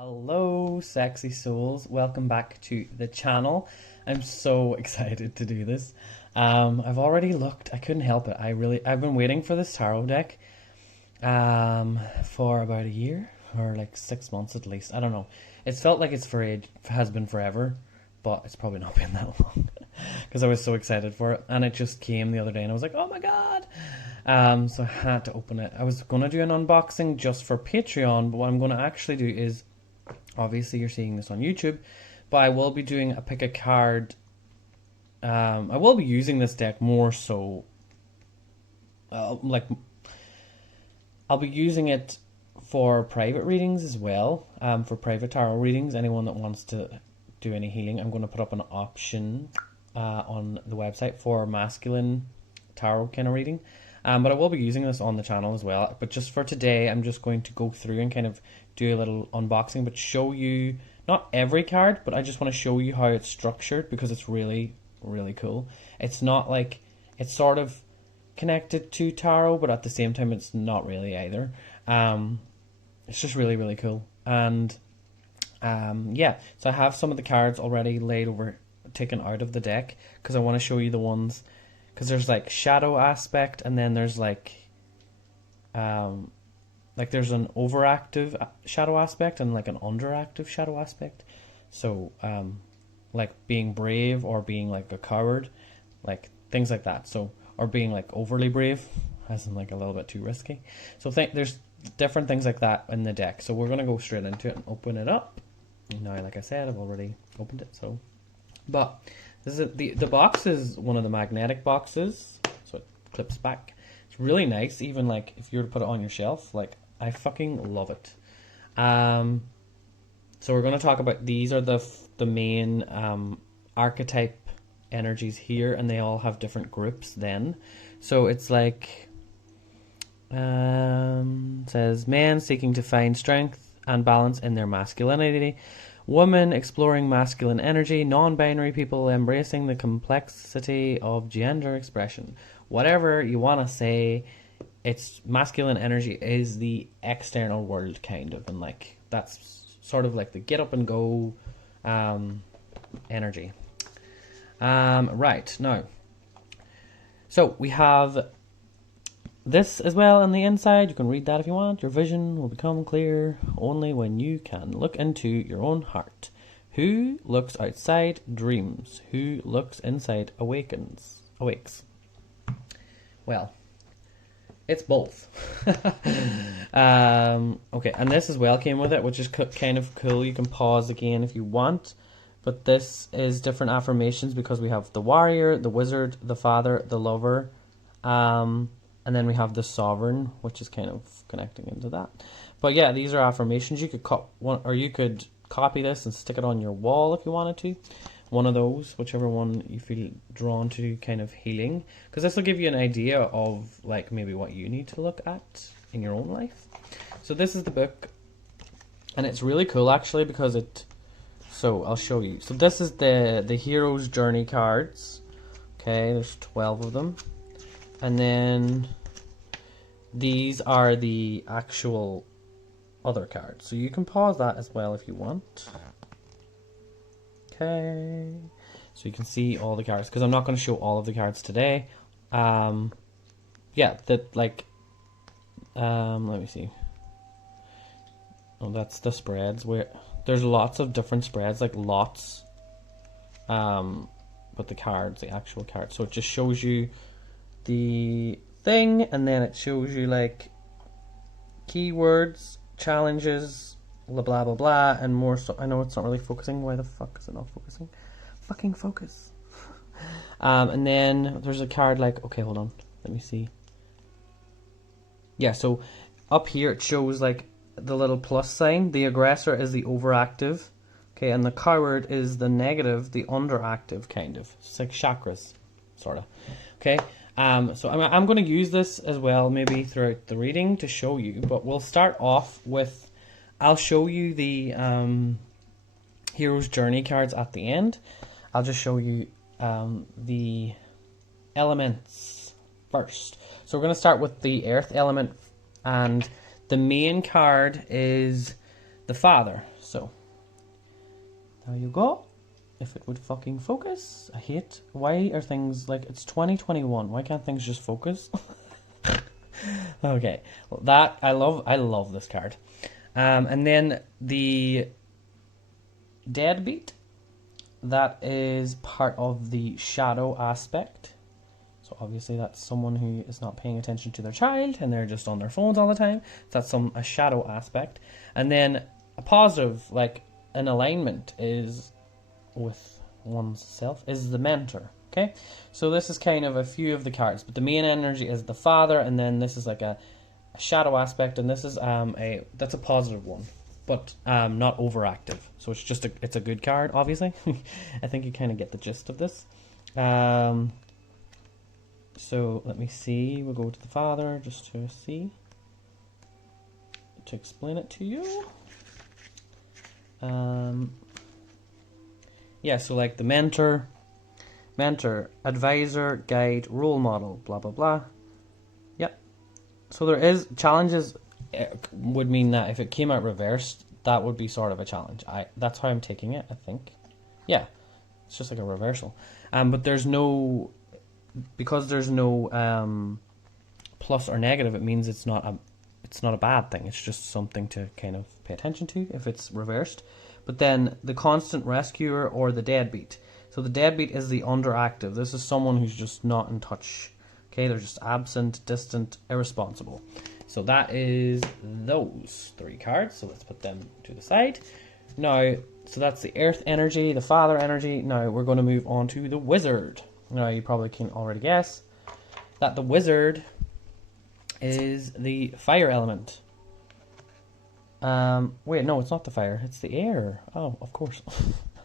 Hello, sexy souls. Welcome back to the channel. I'm so excited to do this. I've already looked. I couldn't help it. I've been waiting for this tarot deck for about a year or like 6 months at least. I don't know. It's felt like has been forever, but it's probably not been that long because I was so excited for it, and it just came the other day, and I was like, oh my god. So I had to open it. I was going to do an unboxing just for Patreon, but what I'm going to actually do is, obviously you're seeing this on YouTube, but I will be doing a pick a card. I will be using this deck more so, I'll be using it for private readings as well, for private tarot readings. Anyone that wants to do any healing, I'm going to put up an option on the website for masculine tarot kind of reading. But I will be using this on the channel as well. But just for today, I'm just going to go through and kind of do a little unboxing, but show you, not every card, but I just want to show you how it's structured, because it's really, really cool. It's not like, it's sort of connected to tarot, but at the same time, it's not really either. It's just really, really cool. And yeah, so I have some of the cards already taken out of the deck, because I want to show you the ones, because there's like shadow aspect, and then there's like there's an overactive shadow aspect and like an underactive shadow aspect. So like being brave or being like a coward, like things like that. So, or being like overly brave, as in like a little bit too risky. So there's different things like that in the deck. So we're gonna go straight into it and open it up. Now, like I said, I've already opened it. So, but this is the box is one of the magnetic boxes, so it clips back. It's really nice, even like if you were to put it on your shelf. Like, I fucking love it. So we're going to talk about, these are the main archetype energies here, and they all have different groups then. So it's like, says men seeking to find strength and balance in their masculinity, women exploring masculine energy, non-binary people embracing the complexity of gender expression. Whatever you want to say, it's masculine energy is the external world, kind of, and like that's sort of like the get up and go energy. Right, now, so we have this as well on the inside. You can read that if you want. Your vision will become clear only when you can look into your own heart. Who looks outside dreams. Who looks inside awakes. Well, it's both. Okay, and this as well came with it, which is kind of cool. You can pause again if you want. But this is different affirmations, because we have the warrior, the wizard, the father, the lover, and then we have the sovereign, which is kind of connecting into that. But yeah, these are affirmations. You could you could copy this and stick it on your wall if you wanted to. One of those, whichever one you feel drawn to, kind of healing, because this will give you an idea of like maybe what you need to look at in your own life. So this is the book, and it's really cool actually, because so I'll show you. So this is the hero's journey cards. Okay, there's 12 of them, and then these are the actual other cards. So you can pause that as well if you want. Okay, so you can see all the cards, because I'm not going to show all of the cards today. Yeah, that like, let me see. Oh, that's the spreads, where there's lots of different spreads, like lots. But the cards, the actual cards. So it just shows you the thing, and then it shows you like keywords, challenges, blah blah blah blah, and more. So I know it's not really focusing. Why the fuck is it not focusing? Fucking focus. And then there's a card like, okay, hold on, let me see. Yeah, so up here it shows like the little plus sign. The aggressor is the overactive, okay, and the coward is the negative, the underactive, kind of. It's like chakras, sort of. Okay. So I'm going to use this as well, maybe throughout the reading, to show you. But we'll start off with, I'll show you the hero's journey cards at the end. I'll just show you the elements first. So we're going to start with the earth element, and the main card is the father. So, there you go. If it would fucking focus. I hate, why are things, like, it's 2021, why can't things just focus? Okay, well, that, I love this card. And then the deadbeat, that is part of the shadow aspect. So obviously that's someone who is not paying attention to their child and they're just on their phones all the time. That's a shadow aspect. And then a positive, like an alignment, is with one's self, is the mentor. Okay, so this is kind of a few of the cards, but the main energy is the father, and then this is like a shadow aspect, and this is that's a positive one, but not overactive. So it's just it's a good card, obviously. I think you kind of get the gist of this. So let me see. We'll go to the father just to see, to explain it to you. Yeah, so like the mentor, advisor, guide, role model, blah blah blah. Yep. So there is challenges. Would mean that if it came out reversed, that would be sort of a challenge. That's how I'm taking it, I think. Yeah, it's just like a reversal. But there's no, because there's no plus or negative. It means it's not a bad thing. It's just something to kind of pay attention to if it's reversed. But then the constant rescuer or the deadbeat. So the deadbeat is the underactive. This is someone who's just not in touch. Okay, they're just absent, distant, irresponsible. So that is those three cards. So let's put them to the side. Now, so that's the earth energy, the father energy. Now we're going to move on to the wizard. Now you probably can already guess that the wizard is the fire element. Wait, no, it's not the fire, it's the air. Oh, of course.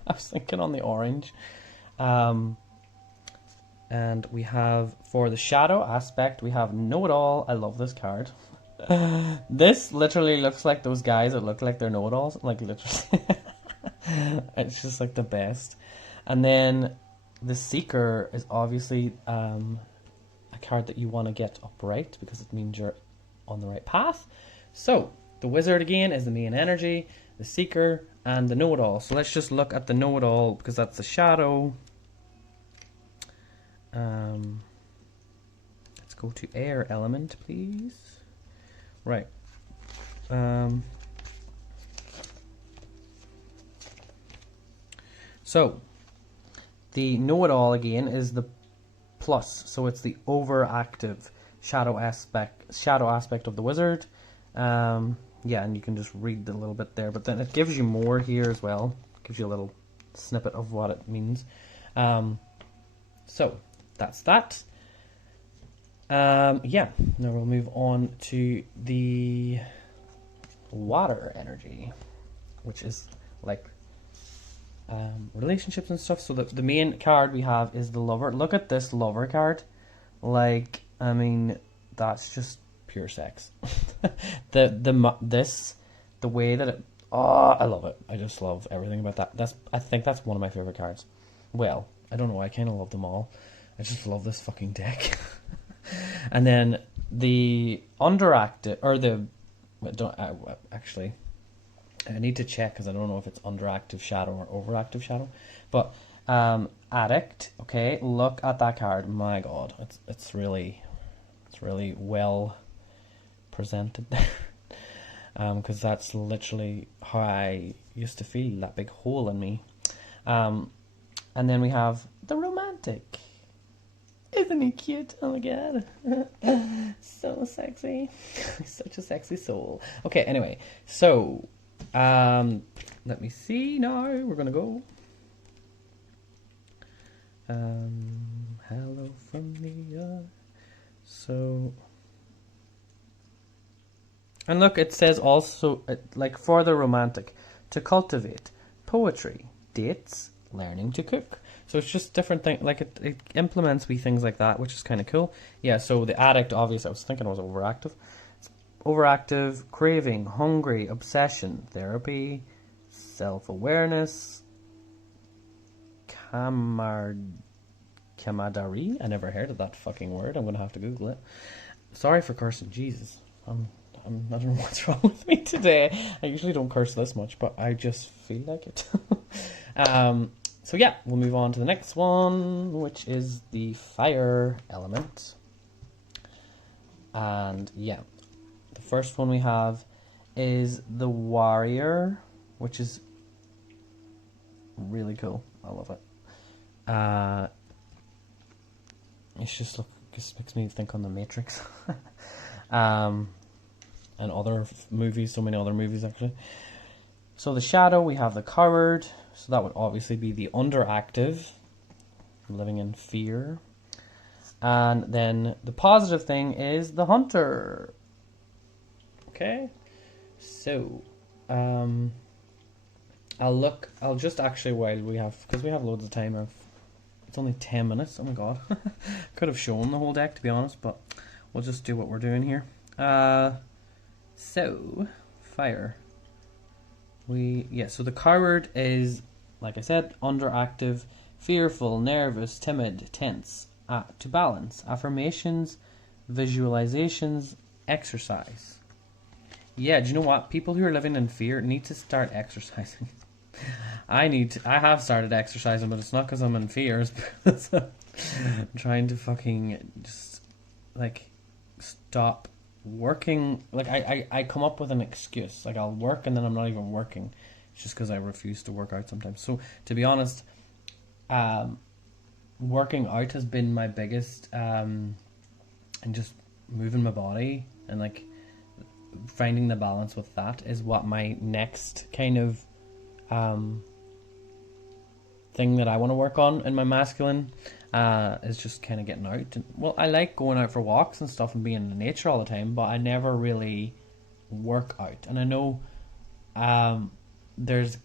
I was thinking on the orange. And we have, for the shadow aspect, we have know-it-all. I love this card. This literally looks like those guys that look like they're know-it-alls. Like, literally. It's just like the best. And then the seeker is obviously a card that you want to get upright because it means you're on the right path. So the wizard again is the main energy, the seeker, and the know-it-all. So let's just look at the know-it-all because that's the shadow. Let's go to air element, please. Right. So the know-it-all again is the plus. So it's the overactive shadow aspect of the wizard. Yeah, and you can just read a little bit there, but then it gives you more here as well. It gives you a little snippet of what it means. So that's that. Yeah, now we'll move on to the water energy, which is like relationships and stuff. So the main card we have is the lover. Look at this lover card. Like, I mean, that's just pure sex. The way that it, oh, I love it. I just love everything about that. I think that's one of my favorite cards. Well, I don't know, I kind of love them all. I just love this fucking deck. And then the underactive, or the, actually, I need to check because I don't know if it's underactive shadow or overactive shadow. But addict, okay, look at that card. My God, it's really well presented. Because that's literally how I used to feel, that big hole in me. And then we have the romantic. Isn't he cute? Oh my God. So sexy. Such a sexy soul. Okay, anyway. So, let me see now. We're going to go. Hello from the earth. So... And look, it says also, like, for the romantic, to cultivate, poetry, dates, learning to cook. So it's just different things, like, it implements wee things like that, which is kind of cool. Yeah, so the addict, obviously, I was thinking it was overactive. It's overactive, craving, hungry, obsession, therapy, self-awareness, camaraderie. I never heard of that fucking word. I'm going to have to Google it. Sorry for cursing, Jesus. I don't know what's wrong with me today. I usually don't curse this much, but I just feel like it. So yeah, we'll move on to the next one, which is the fire element. And yeah, the first one we have is the warrior, which is really cool. I love it. It's just just makes me think on the Matrix, and other movies. So many other movies actually. So the shadow, we have the coward. So that would obviously be the underactive, living in fear. And then the positive thing is the hunter. Okay, so I'll just actually, while we have, because we have loads of time, it's only 10 minutes. Oh my god. Could have shown the whole deck, to be honest, but we'll just do what we're doing here. So fire. So the coward is, like I said, underactive, fearful, nervous, timid, tense. To balance, affirmations, visualizations, exercise. Yeah, do you know what? People who are living in fear need to start exercising. I have started exercising, but it's not because I'm in fear. It's because I'm trying to fucking just, like, stop working. Like, I come up with an excuse. Like, I'll work and then I'm not even working. It's just because I refuse to work out sometimes. So, to be honest, working out has been my biggest, and just moving my body and, like, finding the balance with that is what my next kind of thing that I want to work on in my masculine is just kind of getting out. And, well, I like going out for walks and stuff and being in nature all the time, but I never really work out. And I know there's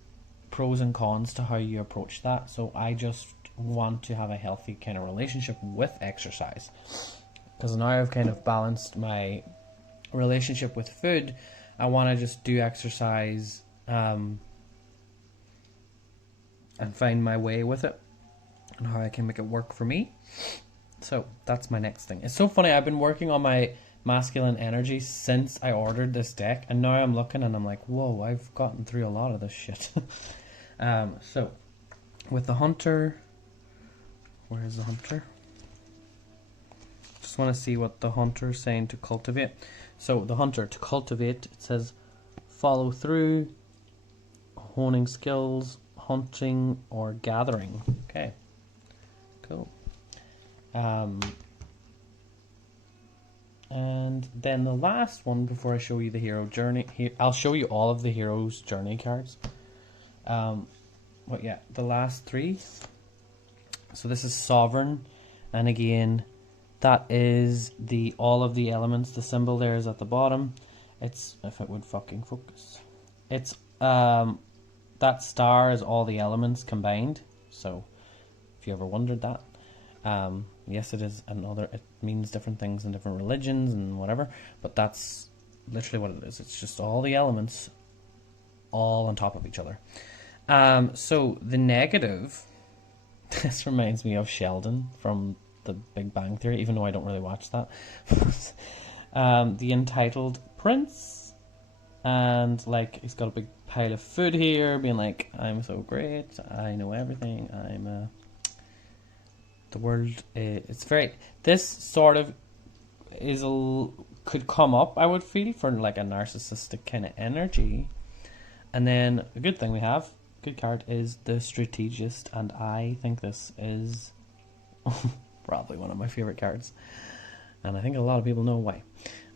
pros and cons to how you approach that, so I just want to have a healthy kind of relationship with exercise, because now I've kind of balanced my relationship with food. I want to just do exercise and find my way with it and how I can make it work for me. So that's my next thing. It's so funny, I've been working on my masculine energy since I ordered this deck, and now I'm looking and I'm like, whoa, I've gotten through a lot of this shit. So with the hunter, where's the hunter? Just want to see what the hunter is saying to cultivate. So the hunter, to cultivate, it says follow through, honing skills, hunting or gathering. Okay, cool. And then the last one before I show you the hero journey, here I'll show you all of the hero's journey cards. But yeah, the last three. So this is sovereign, and again, that is the all of the elements. The symbol there is at the bottom. It's, if it would fucking focus, it's that star is all the elements combined. So if you ever wondered that, yes, it is another. It means different things in different religions and whatever, but that's literally what it is. It's just all the elements, all on top of each other. So the negative. This reminds me of Sheldon from The Big Bang Theory, even though I don't really watch that. The entitled prince, and like he's got a big pile of food here, being like, I'm so great, I know everything, I'm the world. It's very, this sort of is could come up, I would feel, for like a narcissistic kind of energy. And then a good thing we have, good card, is the strategist, and I think this is probably one of my favorite cards, and I think a lot of people know why,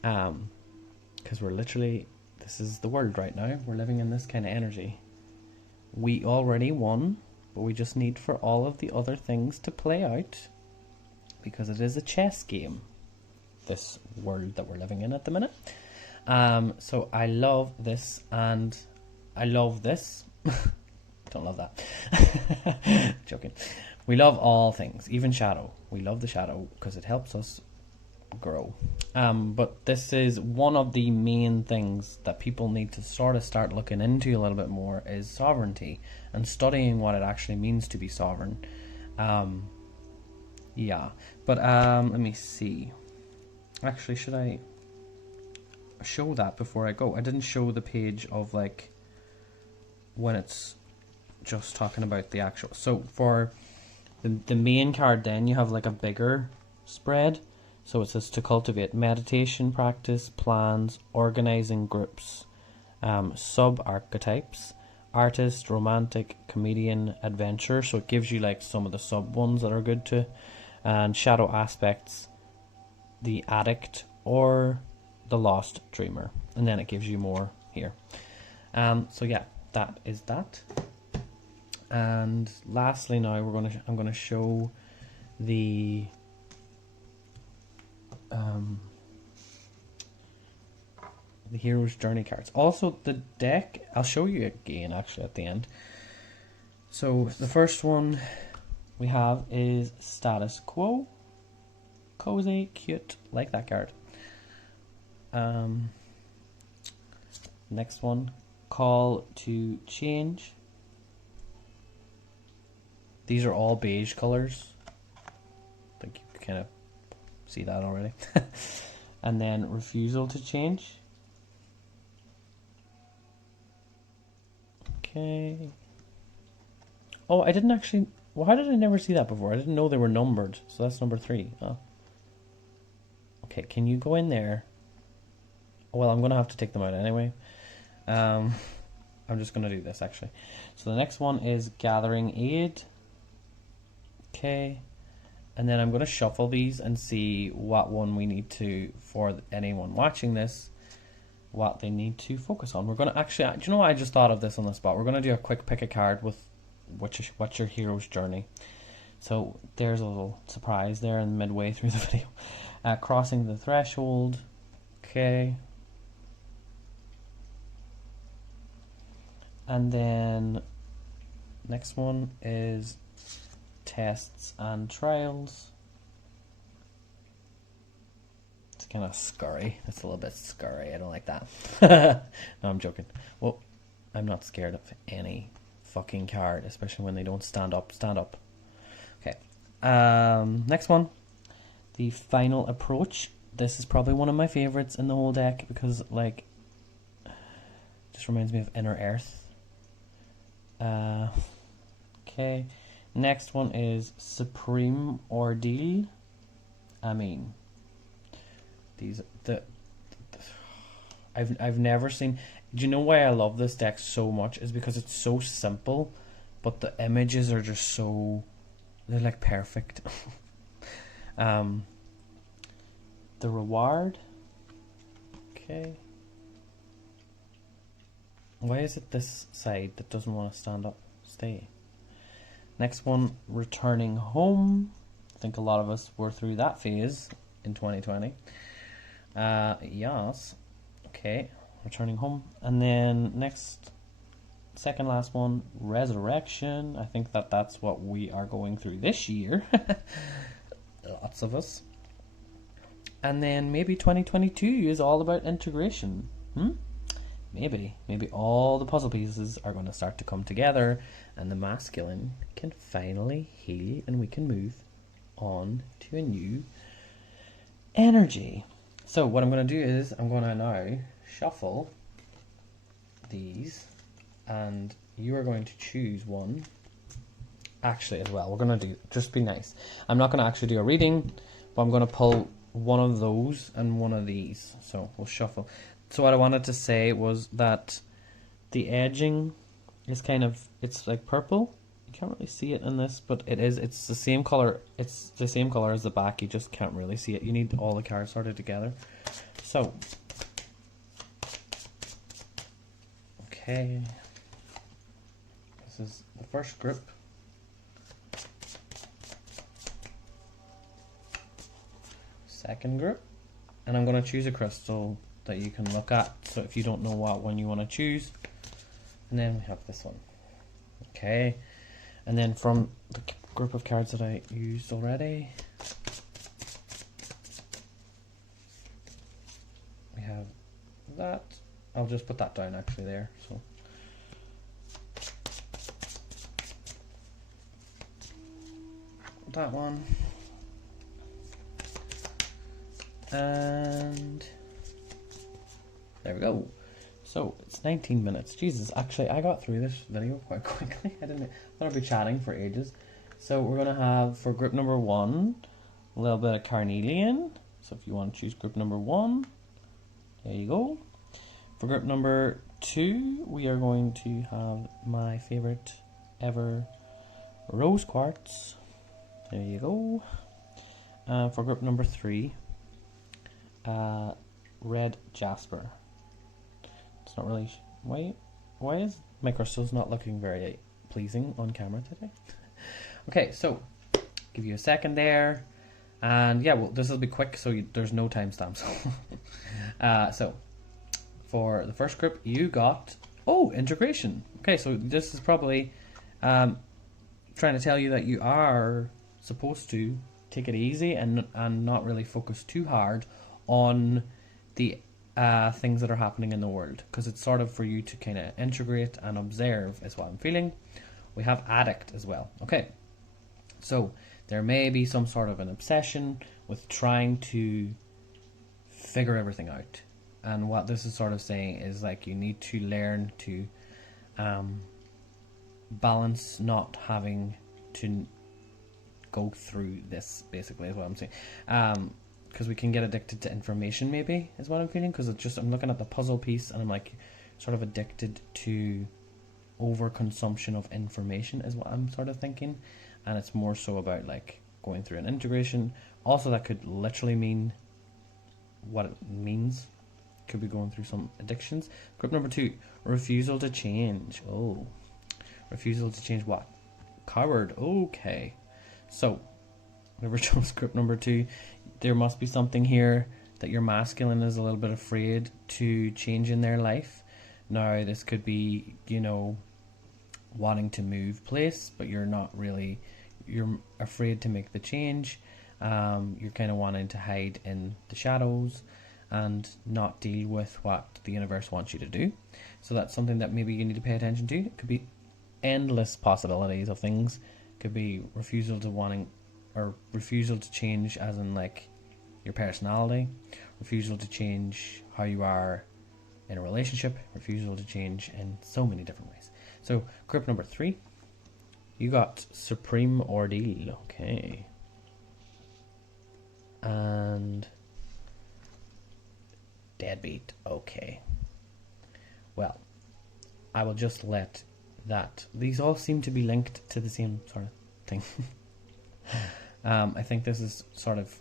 because we're literally, this is the world right now, we're living in this kind of energy. We already won, but we just need for all of the other things to play out, because it is a chess game, this world that we're living in at the minute. So I love this, and I love this. Don't love that. Joking. We love all things, even shadow. We love the shadow because it helps us grow. But this is one of the main things that people need to sort of start looking into a little bit more, is sovereignty and studying what it actually means to be sovereign. Yeah. But let me see. Actually, should I show that before I go. I didn't show the page of like when it's just talking about the actual. So for the main card, then you have like a bigger spread. So it says to cultivate meditation practice, plans, organizing groups, sub-archetypes, artist, romantic, comedian, adventure. So it gives you like some of the sub ones that are good to, and shadow aspects, the addict, or the lost dreamer. And then it gives you more here. So yeah, that is that. And lastly, now I'm gonna show the hero's journey cards. Also, the deck I'll show you again actually at the end. So the first one we have is Status Quo. Cozy, cute, like that card. Next one, Call to Change. These are all beige colors. I think you can kind of see that already. And then Refusal to Change. Okay. Oh, I didn't actually... Well, how did I never see that before? I didn't know they were numbered. So that's number 3. Oh. Okay, can you go in there? Well, I'm going to have to take them out anyway. I'm just going to do this actually. So the next one is Gathering Aid. Okay. And then I'm going to shuffle these and see what one we need to, for anyone watching this, what they need to focus on. We're going to actually, do you know what, I just thought of this on the spot. We're going to do a quick pick a card with what's your hero's journey. So there's a little surprise there in midway through the video. Crossing the Threshold. Okay. And then next one is Tests and Trials. It's kind of scurry. It's a little bit scurry. I don't like that. No, I'm joking. Well, I'm not scared of any fucking card, especially when they don't stand up. Stand up. Okay. Next one. The Final Approach. This is probably one of my favorites in the whole deck because, like, just reminds me of Inner Earth. Okay. Next one is Supreme Ordeal. I mean, I've never seen. Do you know why I love this deck so much? Is because it's so simple, but the images are just so, they're like perfect. The Reward. Okay. Why is it this side that doesn't want to stand up? Stay. Next one, Returning Home. I think a lot of us were through that phase in 2020. Yes. Okay. Returning Home. And then next, second last one, Resurrection. I think that's what we are going through this year. Lots of us. And then maybe 2022 is all about integration. Maybe all the puzzle pieces are going to start to come together and the masculine can finally heal and we can move on to a new energy. So what I'm going to do is I'm going to now shuffle these and you are going to choose one. Actually, as well, we're going to do, just be nice. I'm not going to actually do a reading, but I'm going to pull one of those and one of these. So we'll shuffle. So what I wanted to say was that the edging is kind of, it's like purple. You can't really see it in this, but it's the same color. It's the same color as the back. You just can't really see it. You need all the cards sorted together. So, okay. This is the first group. Second group. And I'm going to choose a crystal that you can look at, so if you don't know what one you want to choose. And then we have this one. Okay, and then from the group of cards that I used already, we have that. I'll just put that down actually there. So that one, and There we go. So it's 19 minutes. Jesus, actually, I got through this video quite quickly. I thought I'd be chatting for ages. So we're gonna have, for group number 1, a little bit of carnelian. So if you want to choose group number 1, there you go. For group number 2, we are going to have my favorite ever rose quartz. There you go. For group number 3, red jasper. It's not really why is my crystals not looking very pleasing on camera today? Okay, so give you a second there, and yeah, well, this will be quick, so there's no timestamps. So for the first group, you got integration. Okay, so this is probably trying to tell you that you are supposed to take it easy and not really focus too hard on the things that are happening in the world, because it's sort of for you to kind of integrate and observe is what I'm feeling. We have addict as well. Okay, so there may be some sort of an obsession with trying to figure everything out, and what this is sort of saying is like you need to learn to balance not having to go through this, basically, is what I'm saying. Because we can get addicted to information, maybe, is what I'm feeling, because it's just, I'm looking at the puzzle piece and I'm like sort of addicted to overconsumption of information is what I'm sort of thinking, and it's more so about like going through an integration. Also, that could literally mean what it means. Could be going through some addictions. Group number 2, refusal to change. Oh, refusal to change what? Coward. Okay, so whoever chose group number 2, there must be something here that your masculine is a little bit afraid to change in their life. Now, this could be, you know, wanting to move place, but you're not really, you're afraid to make the change. You're kind of wanting to hide in the shadows and not deal with what the universe wants you to do. So that's something that maybe you need to pay attention to. It could be endless possibilities of things. It could be refusal to change, as in like your personality, refusal to change how you are in a relationship, refusal to change in so many different ways. So group number 3, you got supreme ordeal. Okay, and deadbeat. Okay, well, I will just let that, these all seem to be linked to the same sort of thing. I think this is sort of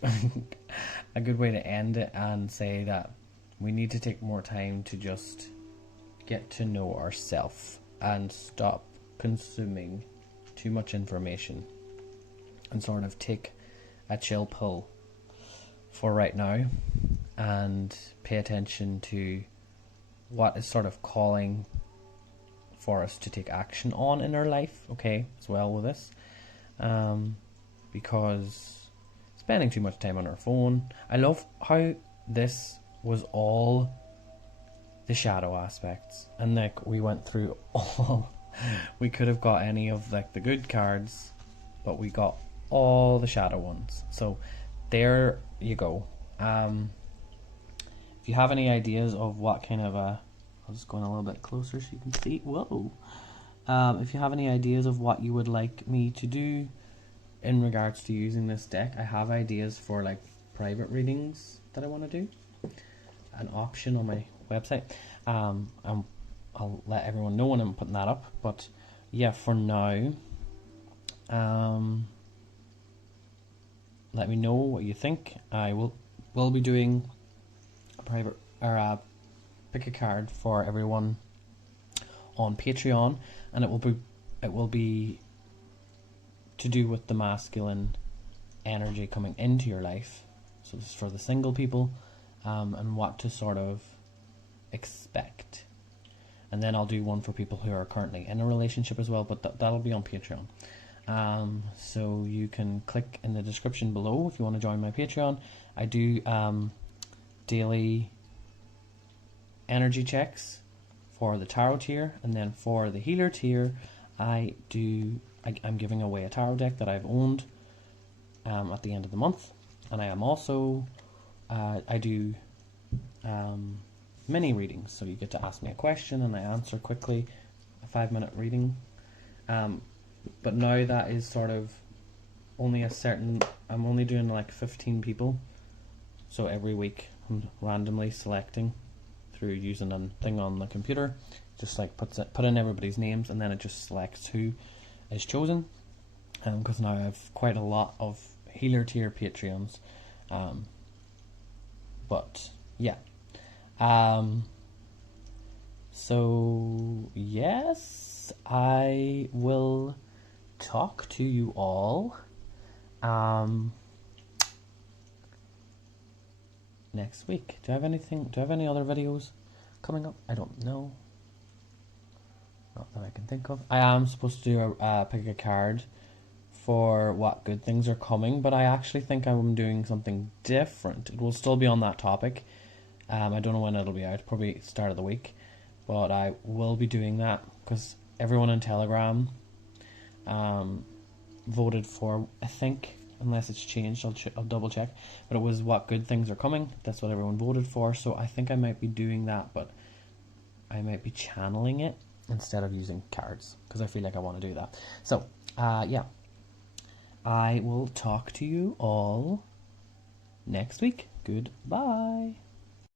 a good way to end it and say that we need to take more time to just get to know ourselves and stop consuming too much information and sort of take a chill pill for right now and pay attention to what is sort of calling for us to take action on in our life, okay, as well with this. Because spending too much time on our phone. I love how this was all the shadow aspects, and like we went through all, we could have got any of like the good cards, but we got all the shadow ones. So there you go. If you have any ideas of what kind of a, I'll just go in a little bit closer so you can see. Whoa. If you have any ideas of what you would like me to do in regards to using this deck, I have ideas for like private readings that I want to do, an option on my website. I'll let everyone know when I'm putting that up, but yeah, for now, let me know what you think. I will be doing a private, or pick a card for everyone on Patreon, and it will be to do with the masculine energy coming into your life. So this is for the single people, and what to sort of expect. And then I'll do one for people who are currently in a relationship as well, but that'll be on Patreon. So you can click in the description below if you want to join my Patreon. I do daily energy checks for the tarot tier, and then for the healer tier, I'm giving away a tarot deck that I've owned at the end of the month. And I am also I do mini readings. So you get to ask me a question and I answer quickly, a 5-minute reading. But now that is sort of only I'm only doing like 15 people. So every week I'm randomly selecting through using a thing on the computer. Just like put in everybody's names and then it just selects who is chosen. Because now I have quite a lot of healer tier Patreons. But yeah. So yes, I will talk to you all next week. Do I have any other videos coming up? I don't know. Not that I can think of. I am supposed to do pick a card for what good things are coming, but I actually think I'm doing something different. It will still be on that topic. I don't know when it'll be out, probably start of the week, but I will be doing that because everyone in Telegram voted for, I think, unless it's changed, I'll double check, but it was what good things are coming. That's what everyone voted for, so I think I might be doing that, but I might be channeling it instead of using cards because I feel like I want to do that. So yeah, I will talk to you all next week. Goodbye.